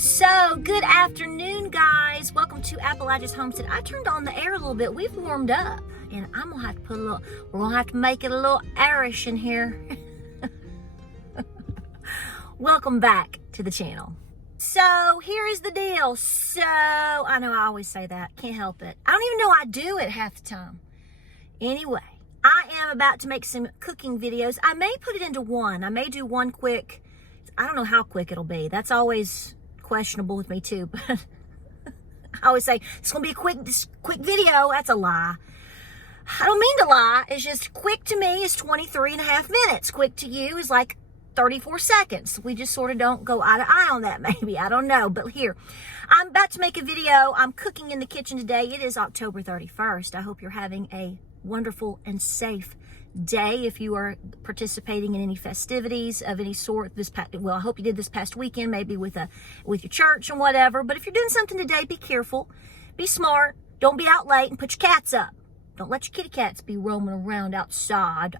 So, good afternoon, guys. Welcome to Appalachia's Homestead. I turned on the air a little bit. We've warmed up, and I'm gonna have to we're gonna have to make it a little airish in here. Welcome back to the channel. So, here is the deal. So, I know I always say that. Can't help it. I don't even know I do it half the time. Anyway, I am about to make some cooking videos. I may put it into one. I may do one quick. I don't know how quick it'll be. That's always questionable with me too, but I always say it's gonna be a quick video. That's a lie. I don't mean to lie. It's just quick to me is 23.5 minutes. Quick to you is like 34 seconds. We just sort of don't go eye to eye on that, maybe. I don't know. But here, I'm about to make a video. I'm cooking in the kitchen today. It is October 31st. I hope you're having a wonderful and safe day. If you are participating in any festivities of any sort I hope you did this past weekend, maybe with your church and whatever. But if you're doing something today, be careful, be smart, don't be out late, and put your cats up. Don't let your kitty cats be roaming around outside.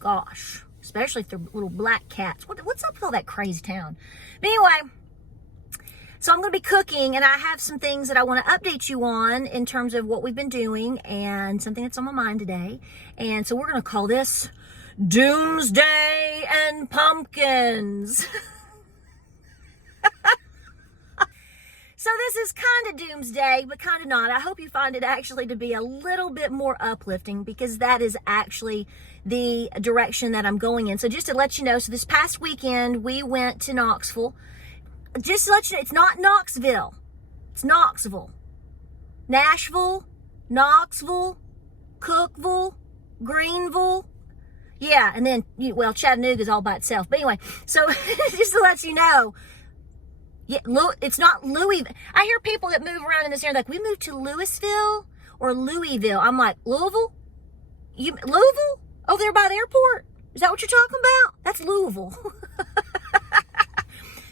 Gosh, especially if they're little black cats. What's up with all that crazy town? But anyway, so I'm going to be cooking, and I have some things that I want to update you on in terms of what we've been doing and something that's on my mind today. And so we're going to call this Doomsday and Pumpkins. So this is kind of doomsday, but kind of not. I hope you find it actually to be a little bit more uplifting, because that is actually the direction that I'm going in. So just to let you know, so this past weekend we went to Knoxville. Just to let you know, it's not Knoxville. It's Knoxville. Nashville, Knoxville, Cookville, Greenville. Yeah, and then, Chattanooga's all by itself. But anyway, so just to let you know, yeah, it's not Louisville. I hear people that move around in this area like, we moved to Louisville or Louisville. I'm like, Louisville? Louisville? Over there by the airport? Is that what you're talking about? That's Louisville.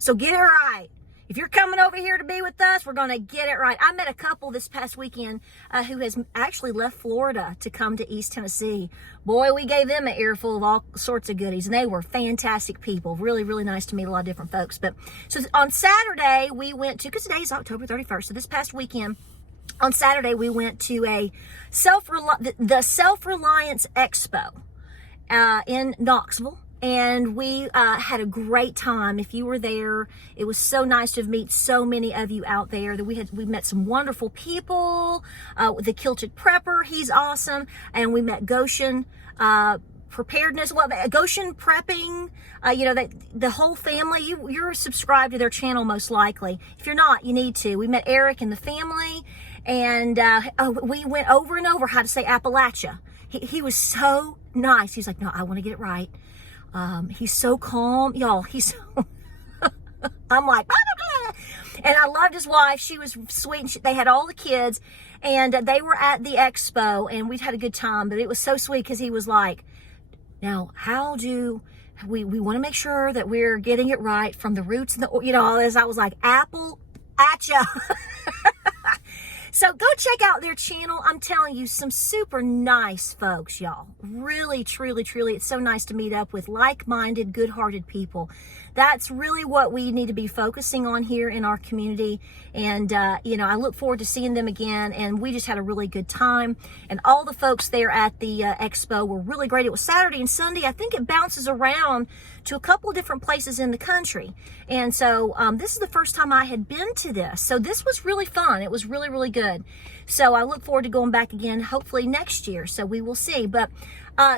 So get it right. If you're coming over here to be with us, we're going to get it right. I met a couple this past weekend who has actually left Florida to come to East Tennessee. Boy, we gave them an earful of all sorts of goodies, and they were fantastic people. Really, really nice to meet a lot of different folks. But so on Saturday, we went to, because today is October 31st, so this past weekend, on Saturday, we went to the Self-Reliance Expo in Knoxville. And we had a great time. If you were there, it was so nice to meet so many of you out there. That we met some wonderful people. The Kilted Prepper, he's awesome. And we met Goshen Preparedness, Goshen Prepping. The whole family. You're subscribed to their channel most likely. If you're not, you need to. We met Eric and the family, and we went over and over how to say Appalachia. He was so nice. He's like, no, I want to get it right. He's so calm, y'all. He's so I'm like, blah, blah, blah. And I loved his wife. She was sweet. And they had all the kids, and they were at the expo, and we'd had a good time. But it was so sweet because he was like, now, how do we want to make sure that we're getting it right from the roots and all this. I was like, apple at ya. So go check out their channel. I'm telling you, some super nice folks, y'all. Really, truly, truly, it's so nice to meet up with like-minded, good-hearted people. That's really what we need to be focusing on here in our community. And, I look forward to seeing them again. And we just had a really good time. And all the folks there at the expo were really great. It was Saturday and Sunday. I think it bounces around to a couple of different places in the country. And so this is the first time I had been to this. So this was really fun. It was really, really good. So I look forward to going back again, hopefully next year. So we will see. But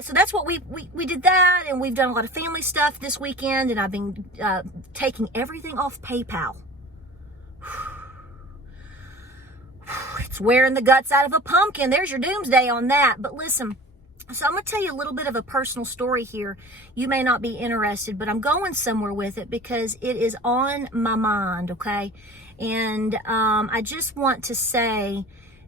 so that's what we did that. And we've done a lot of family stuff this weekend. And I've been taking everything off PayPal. It's wearing the guts out of a pumpkin. There's your doomsday on that. But listen, so I'm going to tell you a little bit of a personal story here. You may not be interested, but I'm going somewhere with it because it is on my mind, okay? And I just want to say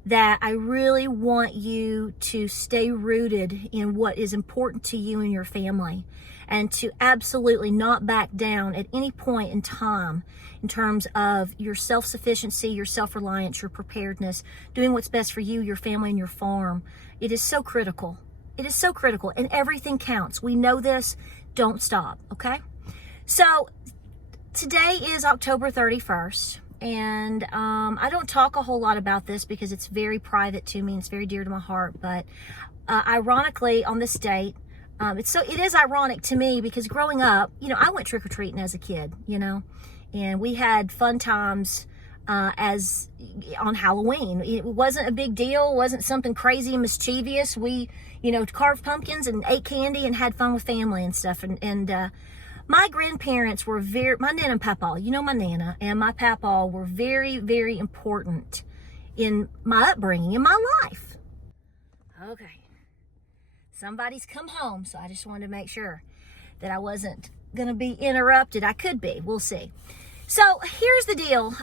that I really want you to stay rooted in what is important to you and your family, and to absolutely not back down at any point in time in terms of your self-sufficiency, your self-reliance, your preparedness, doing what's best for you, your family, and your farm. It is so critical. It is so critical, and everything counts. We know this. Don't stop, okay? So Today is October 31st, and I don't talk a whole lot about this because it's very private to me and it's very dear to my heart, but ironically on this date, it is ironic to me because growing up, I went trick-or-treating as a kid, and we had fun times as on Halloween. It wasn't a big deal, wasn't something crazy and mischievous. We, carved pumpkins and ate candy and had fun with family and stuff, and my grandparents were my Nana and Papaw, my Nana and my Papaw were very, very important in my upbringing, in my life. Okay. Somebody's come home, so I just wanted to make sure that I wasn't going to be interrupted. I could be. We'll see. So here's the deal.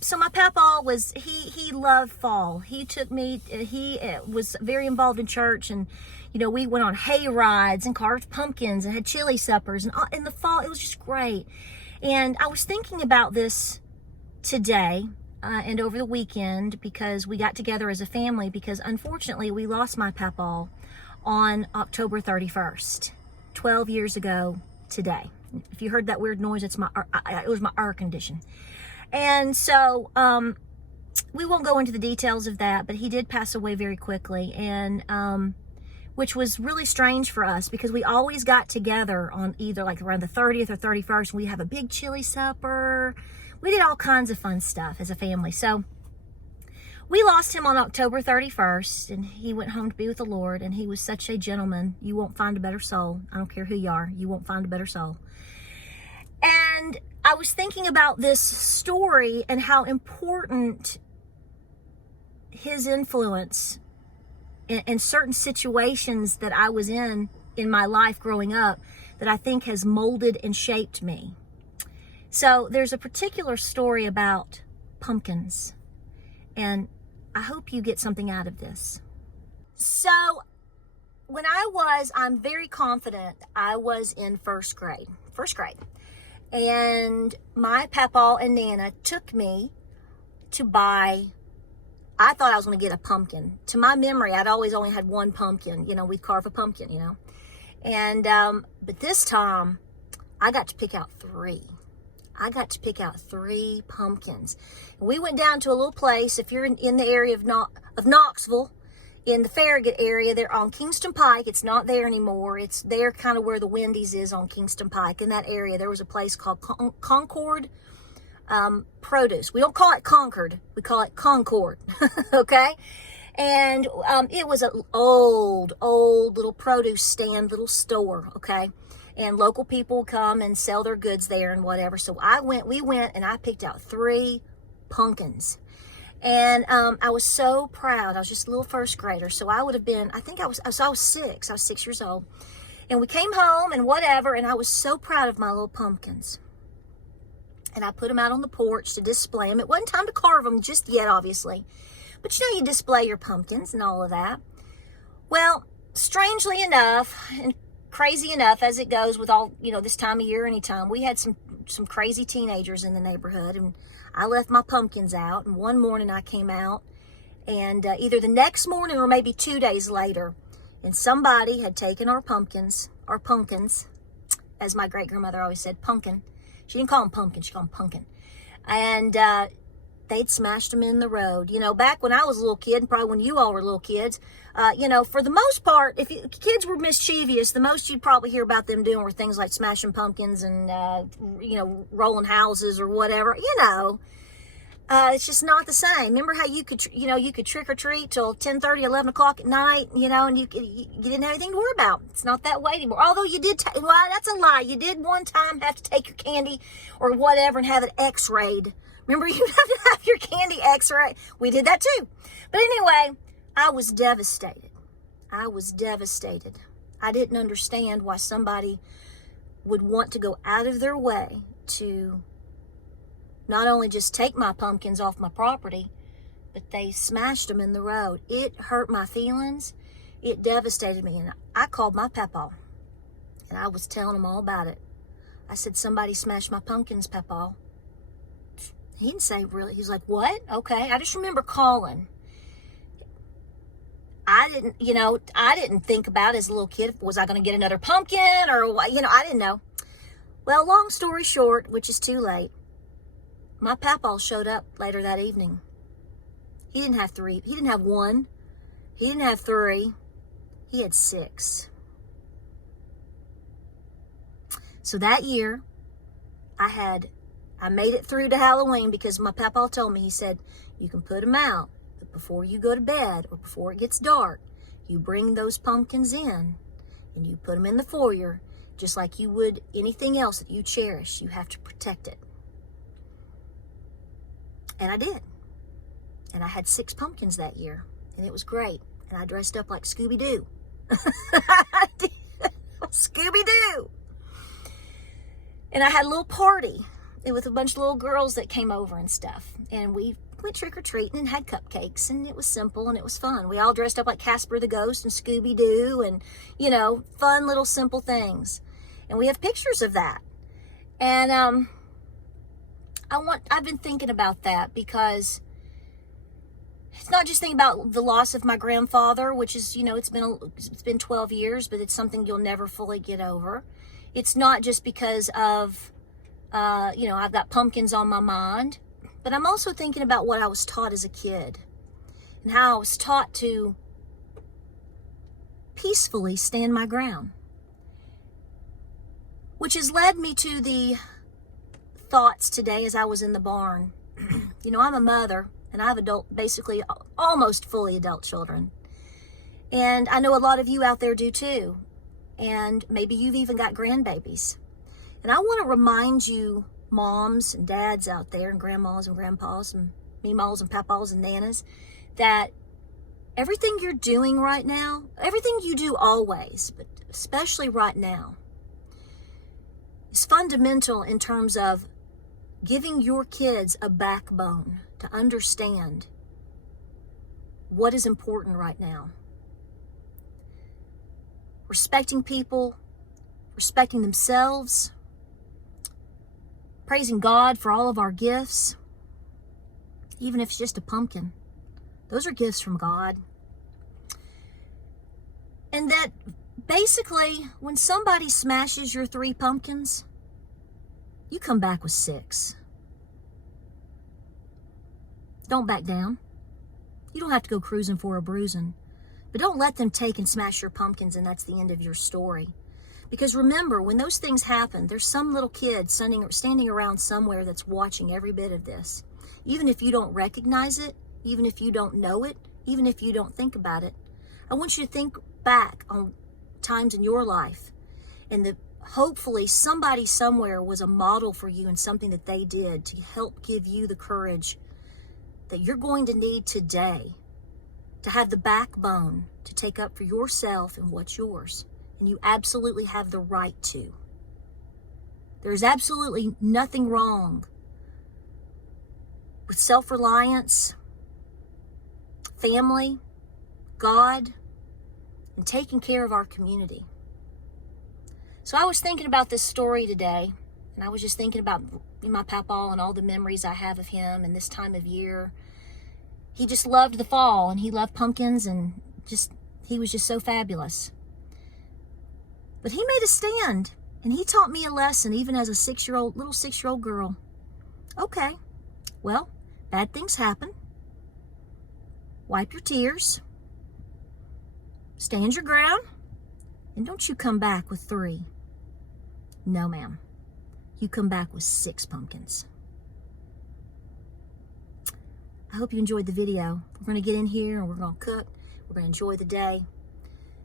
So my Papaw he loved fall. He took me, he was very involved in church, and we went on hay rides and carved pumpkins and had chili suppers, and in the fall it was just great. And I was thinking about this today and over the weekend because we got together as a family, because unfortunately we lost my Papaw on October 31st, 12 years ago today. If you heard that weird noise, it was my air condition. And so we won't go into the details of that, but he did pass away very quickly, and which was really strange for us because we always got together on either like around the 30th or 31st. We have a big chili supper. We did all kinds of fun stuff as a family. So we lost him on October 31st, and he went home to be with the Lord, and he was such a gentleman. You won't find a better soul. I don't care who you are. You won't find a better soul. And I was thinking about this story and how important his influence in certain situations that I was in my life growing up that I think has molded and shaped me. So there's a particular story about pumpkins, and I hope you get something out of this. So when I'm very confident I was in first grade. And my Papaw and Nana took me to buy, I thought I was going to get a pumpkin. To my memory, I'd always only had one pumpkin. We'd carve a pumpkin, And, but this time, I got to pick out three. I got to pick out 3 pumpkins. And we went down to a little place. If you're in the area of Knoxville, in the Farragut area, they're on Kingston Pike. It's not there anymore. It's there kind of where the Wendy's is on Kingston Pike. In that area, there was a place called Concord Produce. We don't call it Concord. We call it Concord. Okay? And it was an old little produce stand, little store. Okay? And local people come and sell their goods there and whatever. So we went and I picked out 3 pumpkins. And I was so proud. I was just a little first grader. So I would have been, I was 6. I was 6 years old. And we came home and whatever, and I was so proud of my little pumpkins. And I put them out on the porch to display them. It wasn't time to carve them just yet, obviously. But you display your pumpkins and all of that. Well, strangely enough, and crazy enough as it goes with all, this time of year, anytime, we had some crazy teenagers in the neighborhood, and I left my pumpkins out, and one morning I came out, and either the next morning or maybe 2 days later, and somebody had taken our pumpkins, as my great-grandmother always said, pumpkin. She didn't call them pumpkin, she called them pumpkin. And they'd smashed them in the road. Back when I was a little kid, and probably when you all were little kids, for the most part, if kids were mischievous, the most you'd probably hear about them doing were things like smashing pumpkins and, rolling houses or whatever. It's just not the same. Remember how you could trick or treat till 10:30, 11 o'clock at night, and you didn't have anything to worry about. It's not that way anymore. Although you did, that's a lie. You did one time have to take your candy or whatever and have it x-rayed. Remember, you have to have your candy x-ray. We did that too. But anyway, I was devastated. I didn't understand why somebody would want to go out of their way to not only just take my pumpkins off my property, but they smashed them in the road. It hurt my feelings. It devastated me. And I called my Papaw, and I was telling him all about it. I said, somebody smashed my pumpkins, Papaw. He didn't say really. He's like, what? Okay. I just remember calling. I didn't think about it as a little kid. Was I going to get another pumpkin or, I didn't know. Well, long story short, which is too late, my Papaw showed up later that evening. He didn't have 3. He didn't have 1. He didn't have 3. He had 6. So that year, I made it through to Halloween because my Papaw told me, he said, you can put them out, but before you go to bed or before it gets dark, you bring those pumpkins in and you put them in the foyer just like you would anything else that you cherish. You have to protect it. And I did. And I had 6 pumpkins that year, and it was great. And I dressed up like Scooby-Doo. I did. Scooby-Doo. And I had a little party with a bunch of little girls that came over and stuff. And we went trick-or-treating and had cupcakes, and it was simple and it was fun. We all dressed up like Casper the Ghost and Scooby-Doo and, you know, fun little simple things. And we have pictures of that. And I've been thinking about that because it's not just thinking about the loss of my grandfather, which is, you know, it's been 12 years, but it's something you'll never fully get over. It's not just because of, you know, I've got pumpkins on my mind, but I'm also thinking about what I was taught as a kid and how I was taught to peacefully stand my ground, which has led me to the thoughts today as I was in the barn. You know, I'm a mother and I have basically almost fully adult children. And I know a lot of you out there do too. And maybe you've even got grandbabies. And I want to remind you, moms and dads out there, and grandmas and grandpas and meemaws and papaws and nanas, that everything you're doing right now, everything you do always, but especially right now, is fundamental in terms of giving your kids a backbone to understand what is important right now. Respecting people, respecting themselves, praising God for all of our gifts, even if it's just a pumpkin. Those are gifts from God. And that basically, when somebody smashes your 3 pumpkins, you come back with 6. Don't back down. You don't have to go cruising for a bruising. But don't let them take and smash your pumpkins and that's the end of your story. Because remember, when those things happen, there's some little kid standing around somewhere that's watching every bit of this. Even if you don't recognize it, even if you don't know it, even if you don't think about it, I want you to think back on times in your life and that hopefully somebody somewhere was a model for you and something that they did to help give you the courage that you're going to need today to have the backbone to take up for yourself and what's yours. And you absolutely have the right to. There's absolutely nothing wrong with self-reliance, family, God, and taking care of our community. So I was thinking about this story today, and I was just thinking about my Papaw and all the memories I have of him and this time of year. He just loved the fall, and he loved pumpkins, and he was just so fabulous. But he made a stand, and he taught me a lesson, even as a little 6-year-old girl. Okay, well, bad things happen. Wipe your tears. Stand your ground. And don't you come back with 3. No, ma'am. You come back with 6 pumpkins. I hope you enjoyed the video. We're going to get in here and we're going to cook. We're going to enjoy the day.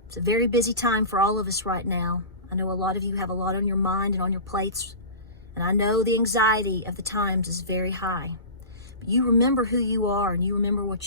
It's a very busy time for all of us right now. I know a lot of you have a lot on your mind and on your plates. And I know the anxiety of the times is very high. But you remember who you are and you remember what